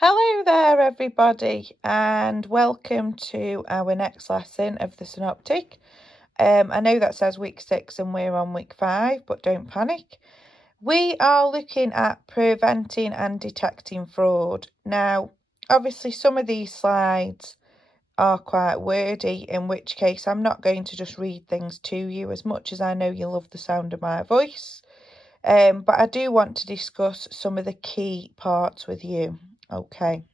Hello there everybody and welcome to our next lesson of the Synoptic. I know that says week 6 and we're on week 5, but don't panic. We are looking at preventing and detecting fraud. Now, obviously some of these slides are quite wordy, in which case I'm not going to just read things to you, as much as I know you love the sound of my voice. But I do want to discuss some of the key parts with you. Okay.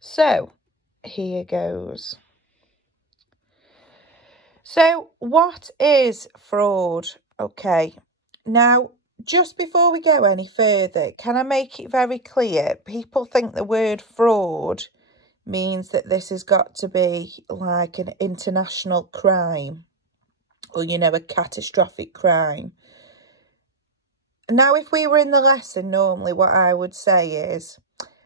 So, here goes. So, what is fraud? Okay, now, just before we go any further, can I make it very clear? People think the word fraud means that this has got to be like an international crime or, a catastrophic crime. Now, if we were in the lesson, normally what I would say is,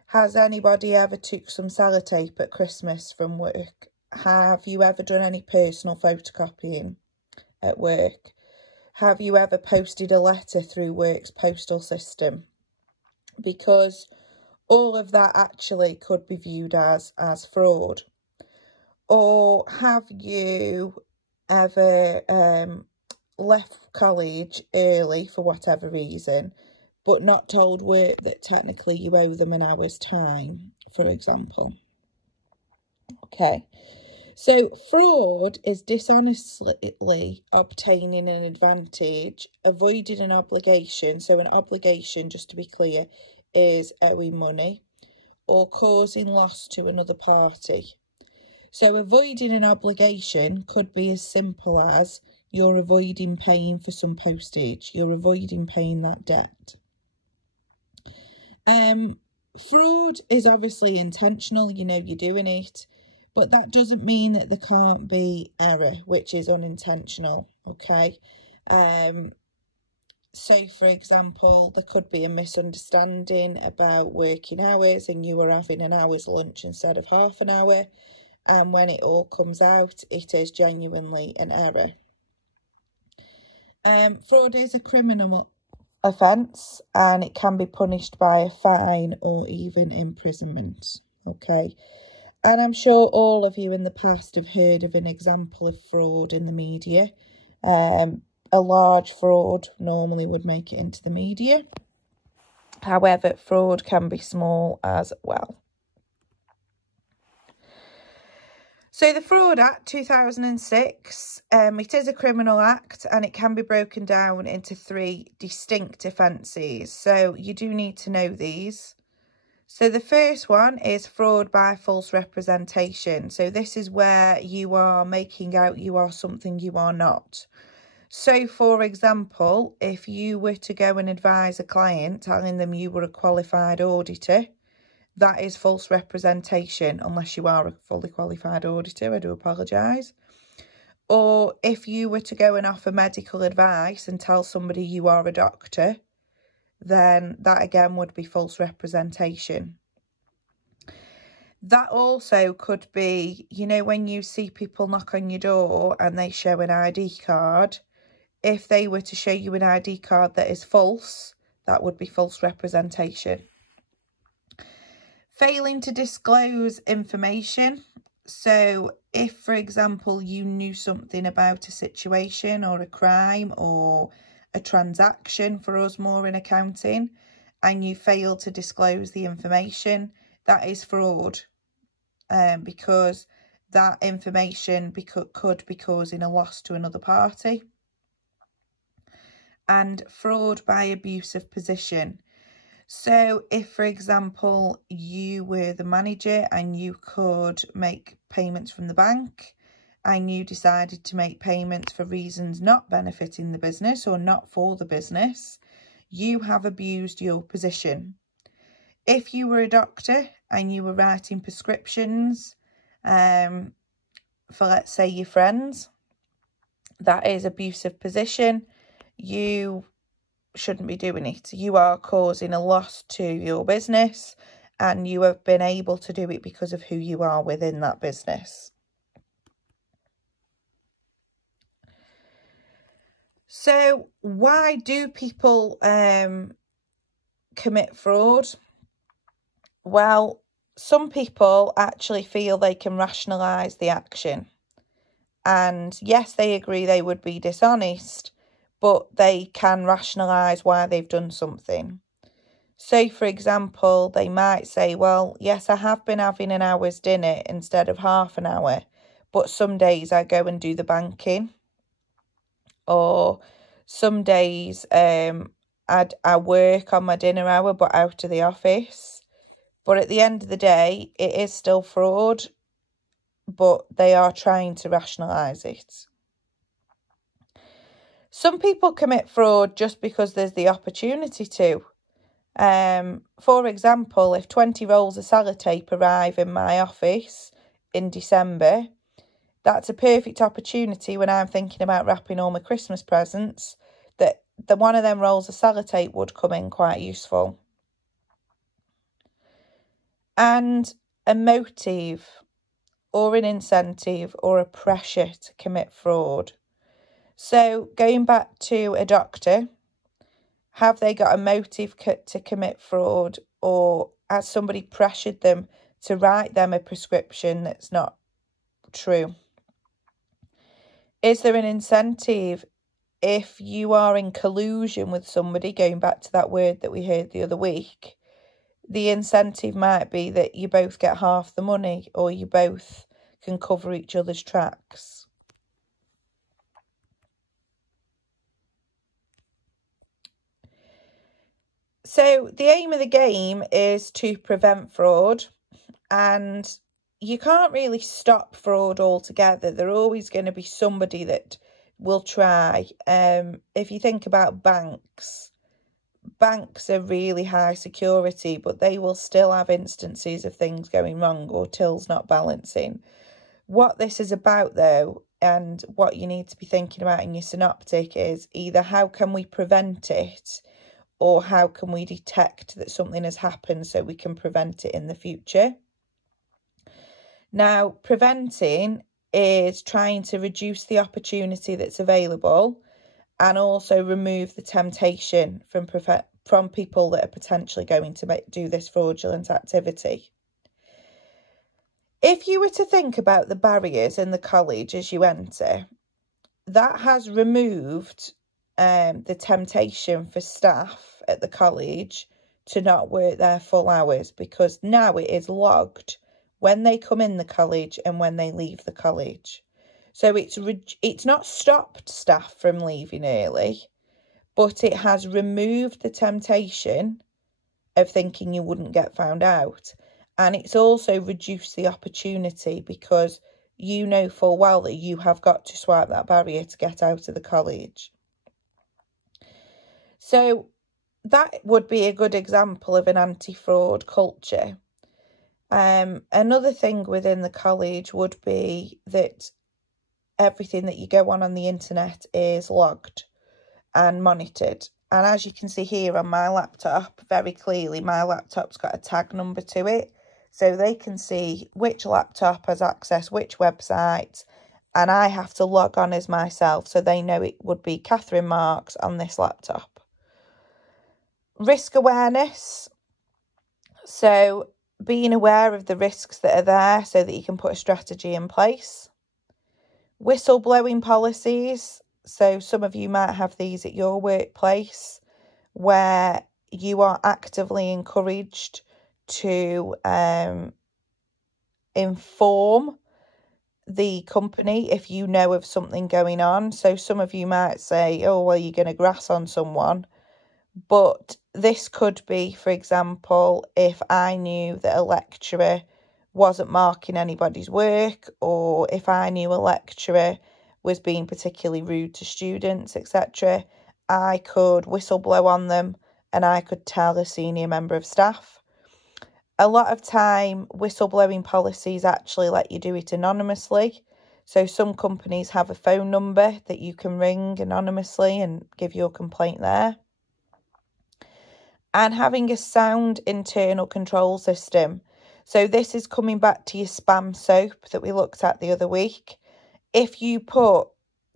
has anybody ever took some sellotape at Christmas from work? Have you ever done any personal photocopying at work? Have you ever posted a letter through work's postal system? Because all of that actually could be viewed as fraud. Or have you ever left college early for whatever reason, but not told work that technically you owe them an hour's time, for example? Okay, so fraud is dishonestly obtaining an advantage, avoiding an obligation. So an obligation, just to be clear, is owing money, or causing loss to another party. So avoiding an obligation could be as simple as you're avoiding paying for some postage, you're avoiding paying that debt. Fraud is obviously intentional, you're doing it, but that doesn't mean that there can't be error, which is unintentional, okay? So, for example, there could be a misunderstanding about working hours and you were having an hour's lunch instead of half an hour, and when it all comes out, it is genuinely an error. Fraud is a criminal offence and it can be punished by a fine or even imprisonment, okay? And I'm sure all of you in the past have heard of an example of fraud in the media. A large fraud normally would make it into the media. However, fraud can be small as well. So the Fraud Act 2006, it is a criminal act and it can be broken down into 3 distinct offences. So you do need to know these. So the first one is fraud by false representation. So this is where you are making out you are something you are not. So, for example, if you were to go and advise a client telling them you were a qualified auditor, that is false representation, unless you are a fully qualified auditor, I do apologise. Or if you were to go and offer medical advice and tell somebody you are a doctor, then that again would be false representation. That also could be, when you see people knock on your door and they show an ID card, if they were to show you an ID card that is false, that would be false representation. Failing to disclose information. So if, for example, you knew something about a situation or a crime or a transaction, for us more in accounting, and you fail to disclose the information, that is fraud, because that information could be causing a loss to another party. And fraud by abuse of position. So if, for example, you were the manager and you could make payments from the bank and you decided to make payments for reasons not benefiting the business or not for the business, you have abused your position. If you were a doctor and you were writing prescriptions for, let's say, your friends, that is abuse of position. You shouldn't be doing it. You are causing a loss to your business and you have been able to do it because of who you are within that business. So why do people commit fraud? Well, some people actually feel they can rationalise the action. And yes, they agree they would be dishonest, but they can rationalise why they've done something. So, for example, they might say, well, yes, I have been having an hour's dinner instead of half an hour, but some days I go and do the banking. Or some days I work on my dinner hour, but out of the office. But at the end of the day, it is still fraud, but they are trying to rationalise it. Some people commit fraud just because there's the opportunity to. For example, if 20 rolls of sellotape arrive in my office in December, that's a perfect opportunity when I'm thinking about wrapping all my Christmas presents, that one of them rolls of sellotape would come in quite useful. And a motive or an incentive or a pressure to commit fraud. So going back to a doctor, have they got a motive to commit fraud, or has somebody pressured them to write them a prescription that's not true? Is there an incentive if you are in collusion with somebody, going back to that word that we heard the other week? The incentive might be that you both get half the money, or you both can cover each other's tracks. So the aim of the game is to prevent fraud, and you can't really stop fraud altogether. There's always going to be somebody that will try. If you think about banks are really high security, but they will still have instances of things going wrong or tills not balancing. What this is about, though, and what you need to be thinking about in your synoptic, is either how can we prevent it, or how can we detect that something has happened so we can prevent it in the future. Now, preventing is trying to reduce the opportunity that's available and also remove the temptation from people that are potentially going to do this fraudulent activity. If you were to think about the barriers in the college as you enter, that has removed the temptation for staff at the college to not work their full hours, because now it is logged when they come in the college and when they leave the college. So it's not stopped staff from leaving early, but it has removed the temptation of thinking you wouldn't get found out. And it's also reduced the opportunity, because you know full well that you have got to swipe that barrier to get out of the college. So that would be a good example of an anti-fraud culture. Another thing within the college would be that everything that you go on the internet is logged and monitored. And as you can see here on my laptop, very clearly my laptop's got a tag number to it. So they can see which laptop has accessed which website, and I have to log on as myself, so they know it would be Catherine Marks on this laptop. Risk awareness. So being aware of the risks that are there so that you can put a strategy in place. Whistleblowing policies. So some of you might have these at your workplace, where you are actively encouraged to inform the company if you know of something going on. So some of you might say, oh, well, you're going to grass on someone. But this could be, for example, if I knew that a lecturer wasn't marking anybody's work, or if I knew a lecturer was being particularly rude to students, etc., I could whistleblow on them and I could tell a senior member of staff. A lot of time, whistleblowing policies actually let you do it anonymously. So some companies have a phone number that you can ring anonymously and give your complaint there. And having a sound internal control system. So this is coming back to your spam soap that we looked at the other week. If you put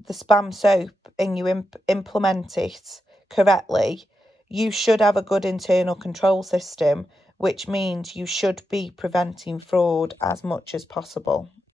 the spam soap and you implement it correctly, you should have a good internal control system which means you should be preventing fraud as much as possible.